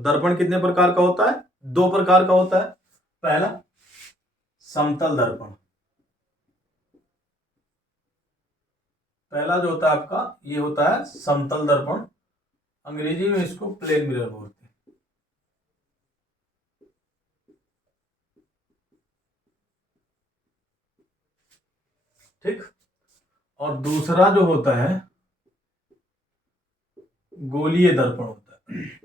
दर्पण कितने प्रकार का होता है? दो प्रकार का होता है। पहला समतल दर्पण, पहला जो होता है आपका ये होता है समतल दर्पण, अंग्रेजी में इसको प्लेन मिरर बोलते हैं। ठीक। और दूसरा जो होता है गोलीय दर्पण होता है।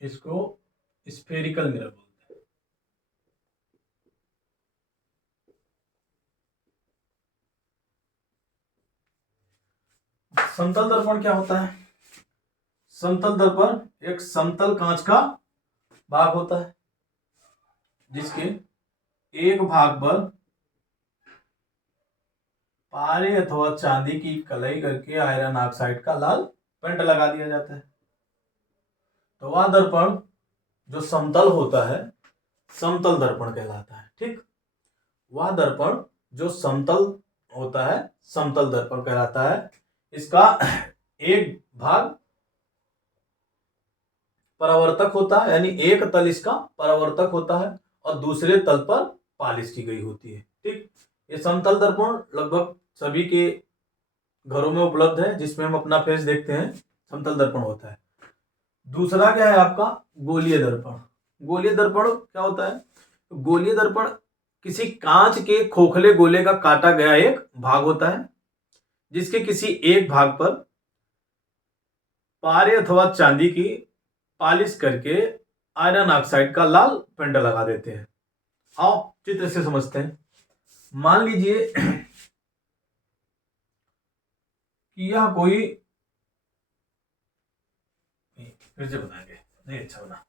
इसको स्फेरिकल मिरर बोलते हैं। समतल दर्पण क्या होता है? समतल दर्पण एक समतल कांच का भाग होता है जिसके एक भाग पर पारे अथवा चांदी की कलई करके आयरन ऑक्साइड का लाल पेंट लगा दिया जाता है। तो वह दर्पण जो समतल होता है समतल दर्पण कहलाता है। ठीक। वह दर्पण जो समतल होता है समतल दर्पण कहलाता है। इसका एक भाग परावर्तक होता है, यानी एक तल इसका परावर्तक होता है और दूसरे तल पर पालिश की गई होती है। ठीक। ये समतल दर्पण लगभग सभी के घरों में उपलब्ध है, जिसमें हम अपना फेस देखते हैं, समतल दर्पण होता है। दूसरा क्या है आपका? गोलीय दर्पण। गोलीय दर्पण क्या होता है? गोलीय दर्पण किसी कांच के खोखले गोले का काटा गया एक भाग होता है जिसके किसी एक भाग पर पारे अथवा चांदी की पालिश करके आयरन ऑक्साइड का लाल पेंट लगा देते हैं। आओ चित्र से समझते हैं। मान लीजिए कि यह कोई, फिर से बताएंगे, नहीं अच्छा बना।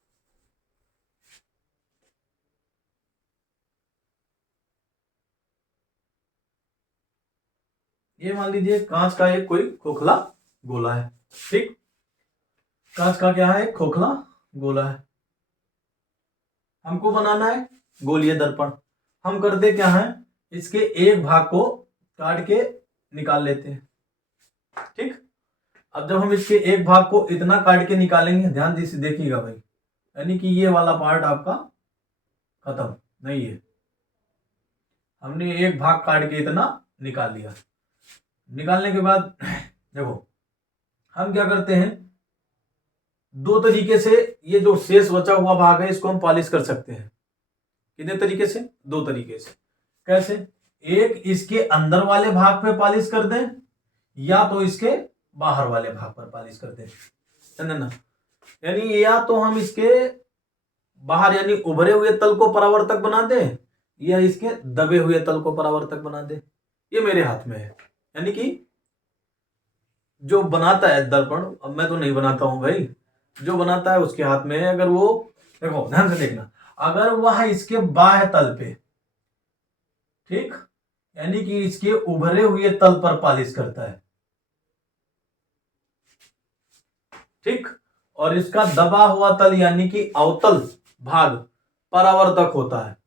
ये मान लीजिए कांच का एक कोई खोखला गोला है। ठीक। कांच का क्या है? खोखला गोला है। हमको बनाना है गोलीय दर्पण। हम करते क्या है, इसके एक भाग को काट के निकाल लेते हैं। ठीक। अब जब हम इसके एक भाग को इतना काट के निकालेंगे, ध्यान से देखिएगा भाई, यानी कि ये वाला पार्ट आपका खत्म नहीं है। हमने एक भाग काट के इतना निकाल लिया। निकालने के बाद देखो हम क्या करते हैं, दो तरीके से ये जो शेष बचा हुआ भाग है इसको हम पॉलिश कर सकते हैं। कितने तरीके से? दो तरीके से। कैसे? एक इसके अंदर वाले भाग पे पॉलिश कर दें या तो इसके बाहर वाले भाग पर पॉलिश कर दें। ना, यानी या तो हम इसके बाहर यानी उभरे हुए तल को परावर्तक बना दें या इसके दबे हुए तल को परावर्तक बना दें। ये मेरे हाथ में है, यानी कि जो बनाता है दर्पण, अब मैं तो नहीं बनाता हूं भाई, जो बनाता है उसके हाथ में है। अगर वो, देखो ध्यान से देखना, अगर वह इसके बाह्य तल पे, ठीक, यानी कि इसके उभरे हुए तल पर पॉलिश करता है, ठीक, और इसका दबा हुआ तल यानी कि अवतल भाग परावर्तक होता है,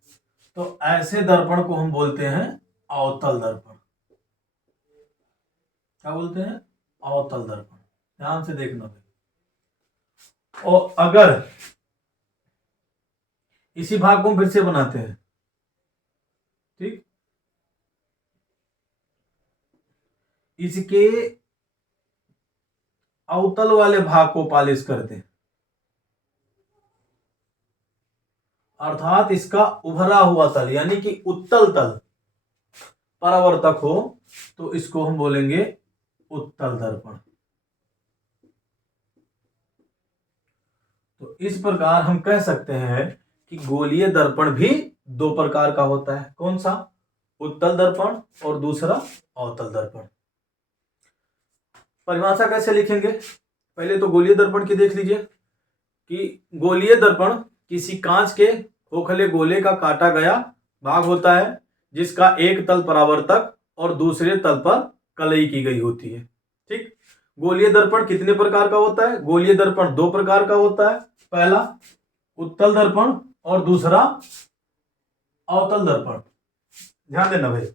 तो ऐसे दर्पण को हम बोलते हैं अवतल दर्पण। क्या बोलते हैं? अवतल दर्पण। ध्यान से देखना भाई। और अगर इसी भाग को हम फिर से बनाते हैं, ठीक, इसके अवतल वाले भाग को पॉलिश कर दें, अर्थात इसका उभरा हुआ तल यानी कि उत्तल तल परावर्तक हो, तो इसको हम बोलेंगे उत्तल दर्पण। तो इस प्रकार हम कह सकते हैं कि गोलीय दर्पण भी दो प्रकार का होता है। कौन सा? उत्तल दर्पण और दूसरा अवतल दर्पण। परिभाषा कैसे लिखेंगे? पहले तो गोलीय दर्पण की देख लीजिए कि गोलीय दर्पण किसी कांच के खोखले गोले का काटा गया भाग होता है जिसका एक तल परावर्तक और दूसरे तल पर कलई की गई होती है। ठीक। गोलीय दर्पण कितने प्रकार का होता है? गोलीय दर्पण दो प्रकार का होता है। पहला उत्तल दर्पण और दूसरा अवतल दर्पण। ध्यान देना भाई,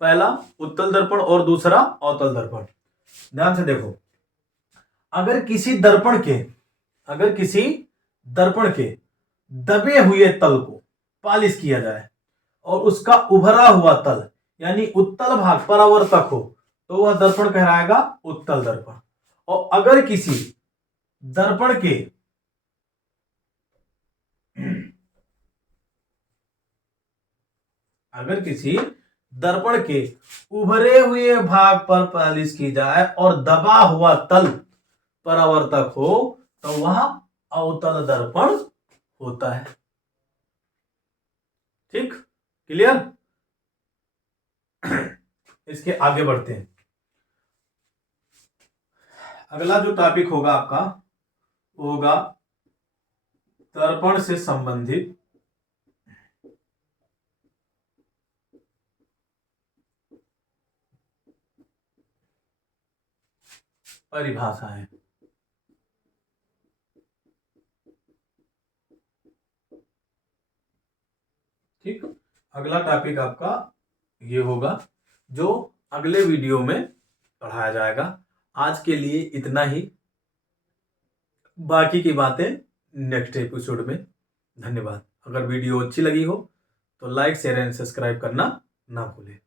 पहला उत्तल दर्पण और दूसरा अवतल दर्पण। ध्यान से देखो, अगर किसी दर्पण के दबे हुए तल को पालिश किया जाए और उसका उभरा हुआ तल यानी उत्तल भाग परावर्तक हो तो वह दर्पण कहलाएगा उत्तल दर्पण। और अगर किसी दर्पण के उभरे हुए भाग पर पालिश की जाए और दबा हुआ तल परावर्तक हो तो वह अवतल दर्पण होता है। ठीक, क्लियर। इसके आगे बढ़ते हैं। अगला जो टॉपिक होगा आपका वो होगा दर्पण से संबंधित परिभाषाएं। ठीक, अगला टॉपिक आपका ये होगा जो अगले वीडियो में पढ़ाया जाएगा। आज के लिए इतना ही, बाकी की बातें नेक्स्ट एपिसोड में। धन्यवाद। अगर वीडियो अच्छी लगी हो तो लाइक शेयर एंड सब्सक्राइब करना ना भूलें।